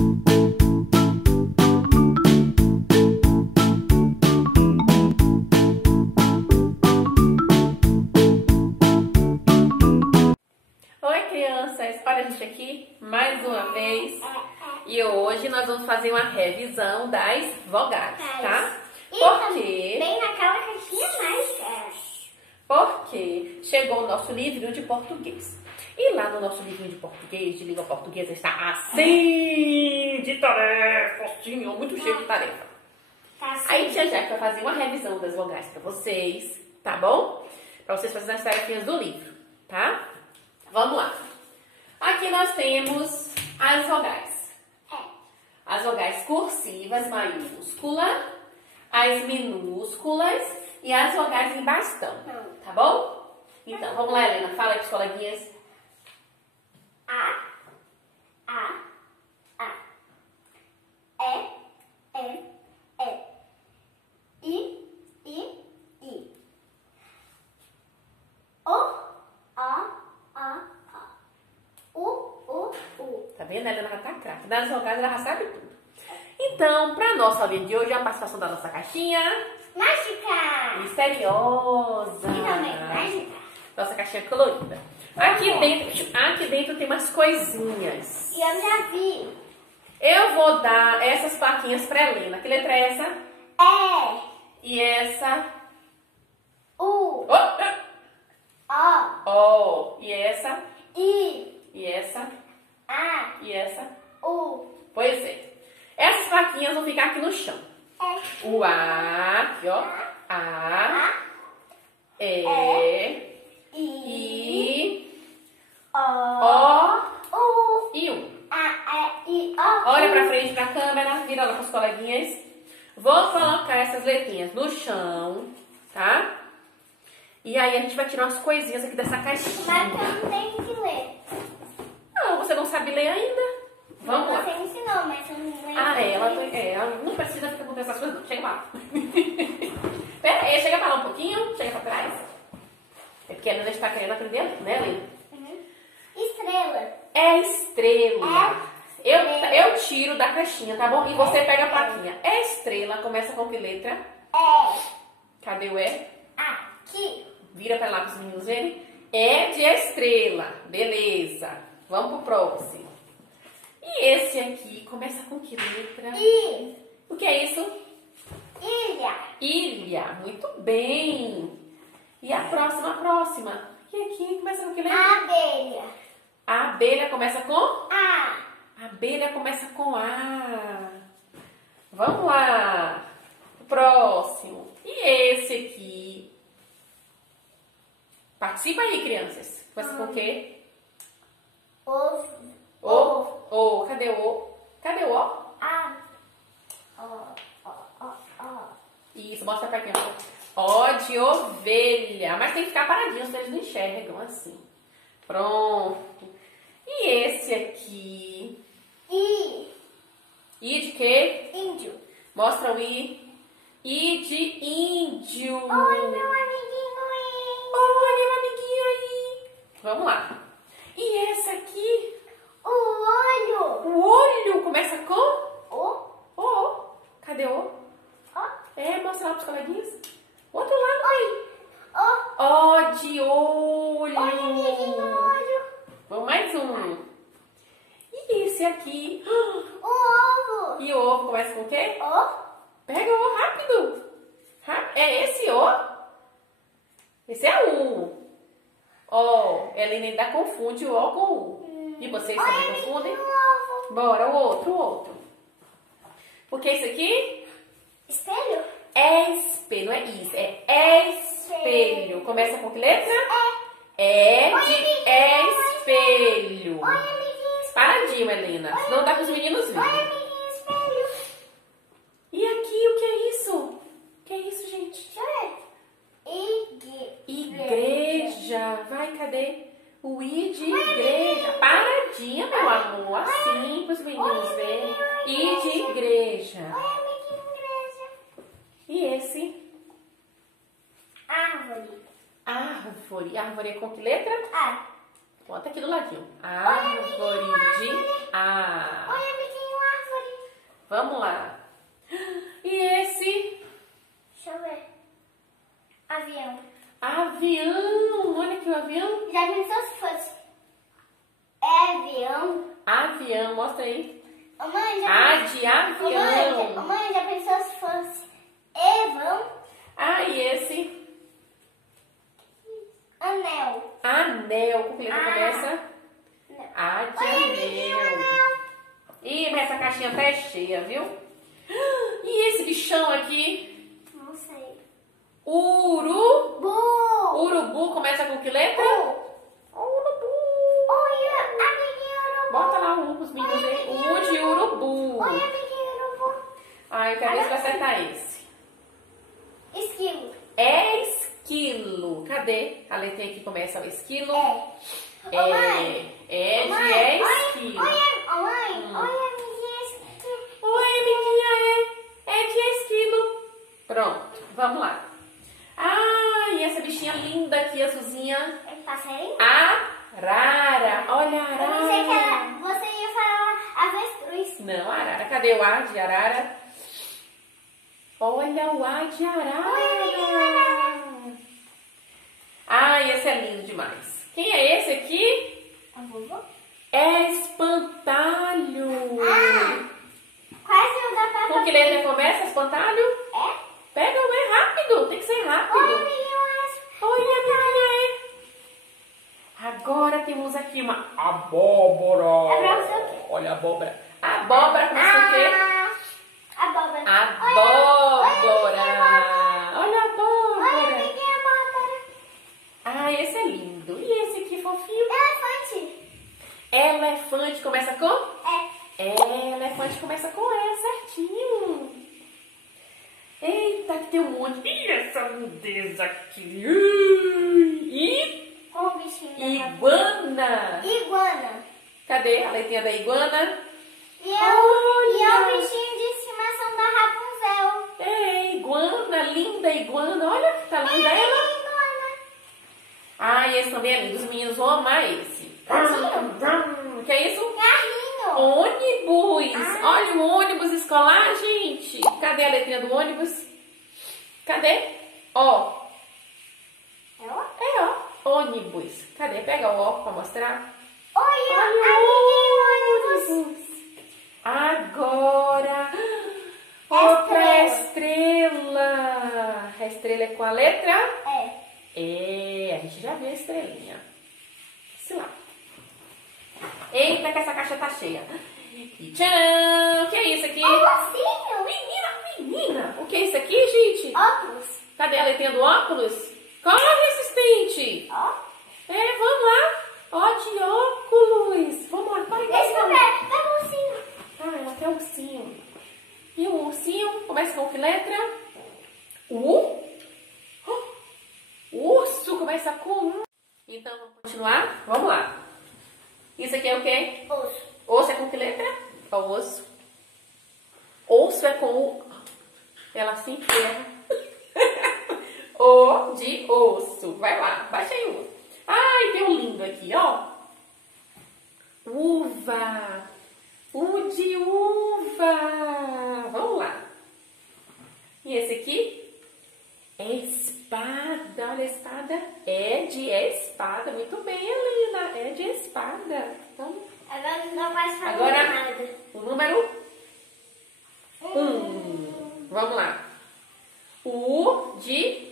Oi, crianças! Olha a gente aqui mais uma vez e hoje nós vamos fazer uma revisão das vogais, tá? Porque bem naquela caixinha mágica. Porque chegou o nosso livro de português. E lá no nosso livro de português, de língua portuguesa, está assim de tarefa, assim, muito cheio de tarefa. Tá assim. Aí tia Jaque vai fazer uma revisão das vogais para vocês, tá bom? Para vocês fazerem as tarefinhas do livro, tá? Vamos lá. Aqui nós temos as vogais. As vogais cursivas, maiúscula, as minúsculas e as vogais em bastão, tá bom? Então, vamos lá, Helena. Fala aí para os coleguinhas. A. E. I. O. U. Tá vendo? A Helena já tá craque. Das vogais ela já sabe tudo. Então, para nossa aulinha de hoje, a participação da nossa caixinha Mágica. misteriosa. Finalmente, mágica. Nossa caixinha colorida. Aqui dentro tem umas coisinhas. E eu já vi. Eu vou dar essas plaquinhas pra Helena. Que letra é essa? E essa? U. O. O. E essa? I. E essa? A. E essa? U. Pois é. Essas plaquinhas vão ficar aqui no chão. O A, aqui ó. A. E. I. O. U. E U. I. O. Olha pra frente pra câmera, vira lá pros coleguinhas. Vou colocar essas letrinhas no chão, tá? E aí a gente vai tirar umas coisinhas aqui dessa caixinha. Mas eu não tenho que ler. Não, você não sabe ler ainda? Vamos lá. Você ensinou, mas eu não leio. Ela não precisa ficar contando essas coisas não. Chega pra lá. Pera aí, chega pra lá um pouquinho. Chega pra trás. É porque a Helena está querendo aprender, né, Helena? Estrela. É estrela. Eu tiro da caixinha, tá bom? E você pega a plaquinha. É estrela, começa com que letra? Cadê o E? Aqui. Vira pra lá para os meninos verem. É de estrela. Beleza. Vamos pro próximo. E esse aqui começa com que letra? I. O que é isso? Ilha. Ilha. Muito bem. E a próxima? E aqui começa com que letra? Abelha. A abelha começa com? A. A abelha começa com A. Vamos lá. O próximo. E esse aqui? Participa aí, crianças. Começa com o quê? O. Cadê o O? Cadê o O? A. Isso, mostra pra quem? O de ovelha. Mas tem que ficar paradinho, senão eles não enxergam assim. Pronto. E esse aqui? I. I de quê? Índio. Mostra o I. I de índio. Oi, meu amiguinho I. Olha, meu amiguinho aí. Vamos lá. E essa aqui? O olho. O olho começa com? O. Cadê o? O. Mostra lá pros coleguinhas. Outro lado. O. O de olho. Oi, amiguinho olho. Vamos mais um. E esse aqui? O ovo. E o ovo começa com o quê? O. Pega o O rápido. É esse O? Esse é o. O. Helena ainda confunde o O com o U. E vocês também confundem? Ovo. Bora, o outro. Porque isso aqui? Espelho. É espelho, não é isso. É espelho. Começa com que letra? É de espelho. Oi, amiguinho. Paradinho, Helena. Senão dá para os meninos Oi, verem. amiguinho espelho. E aqui, o que é isso? O que é isso, gente? Deixa eu ver. Igreja. Vai, cadê? O I de igreja. Paradinha, meu amor. Assim, para os meninos verem. I de igreja. Oi, amiguinho igreja. E esse? Árvore. Árvore. Árvore é com que letra? A. Bota aqui do ladinho. Árvore de A. Oi, amiguinho Vamos lá. E esse? Deixa eu ver. Avião. Avião. Olha aqui o avião. Já pensou se fosse avião? Avião, mostra aí. Mãe, De avião. Mãe, já pensou se fosse Evão? E esse? Anel. Anel. Com que letra começa? De anel. Ih, mas essa caixinha tá cheia, viu? E esse bichão aqui? Não sei. Urubu. Bu. Urubu começa com que letra? Urubu. Oi, amiguinho urubu. Bota lá os meninos aí. O de urubu. Oi, amiguinho urubu. Eu quero ver se vai acertar esse. Esquilo. É esquilo. Cadê? A letrinha que começa o esquilo. Ô, mãe. É esquilo. Mãe, amiguinha esquilo. Oi, amiguinha, é de esquilo. Pronto, vamos lá. E essa bichinha linda aqui, azulzinha. É passarinho? Arara. Olha a Eu pensei que arara. você ia falar avestruz. Não, arara. Cadê o A de arara? Olha o A de arara. Esse é lindo demais. Quem é esse aqui? A vovó? É espantalho. Quase não dá pra... Com que letra começa espantalho? É? Pega bem rápido, tem que ser rápido. Oi, amiguinho, Oi, amiguinha. Agora temos aqui uma abóbora. É pra você o quê? Olha a abóbora. A abóbora começa com o quê? Abóbora. Abóbora. Olha a Oi, abóbora. amiguinha, abóbora. Esse é lindo. E esse aqui, fofinho? Elefante. Elefante começa com? É. Elefante começa com E, certinho. Eita, que tem um monte. E essa lindeza aqui. Com o bichinho da Iguana. Iguana. Cadê a letrinha da iguana? E o bichinho de estimação da Rapunzel. Iguana, linda iguana. Olha que tá linda ela. Iguana. E esse também é lindo. Os meninos vão amar esse. Que é isso? Carrinho. Ônibus. Olha o ônibus escolar, gente. Cadê a letrinha do ônibus? Cadê? Ó. É o? Ônibus. Cadê? Pega o ó pra mostrar. Olha, ônibus. Agora, outra estrela. A estrela é com a letra? A gente já viu a estrelinha. Sei lá. Eita, que essa caixa tá cheia. E tcharam! O que é isso aqui? Ursinho. Menina! O que é isso aqui, gente? Óculos. Cadê a letrinha do óculos? Corre, assistente! Vamos lá. De óculos. Vamos lá, corre. Pega o ursinho. Ela quer ursinho. E o ursinho começa com que letra? U. Urso começa com U. Então, vamos continuar? Vamos lá. Isso aqui é o quê? Osso. Osso é com que letra? É o osso. Osso é com U. Ela se enferra. O de osso. Vai lá, baixa aí o. Tem um lindo aqui, ó. Uva. U de uva. Vamos lá. E esse aqui? Espada. Olha a espada. É de espada. Muito bem, Helena. É de espada. Então, Agora não vai falar agora, nada. o número 1. Vamos lá. U de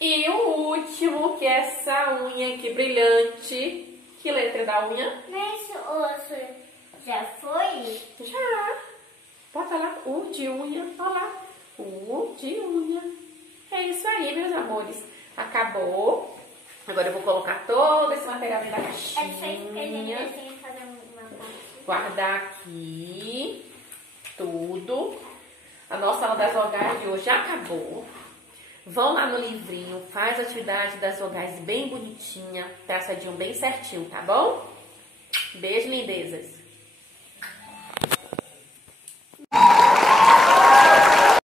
E o último, que é essa unha aqui brilhante. Que letra da unha? Nesse osso já foi? Já. Bota lá. U de unha. Olha lá. U de unha. É isso aí, meus amores. Acabou. Agora eu vou colocar todo esse material dentro da caixinha. Guardar aqui tudo. A nossa aula das vogais de hoje já acabou. Vão lá no livrinho, faz a atividade das vogais bem bonitinha, traçadinho bem certinho, tá bom? Beijo, lindezas!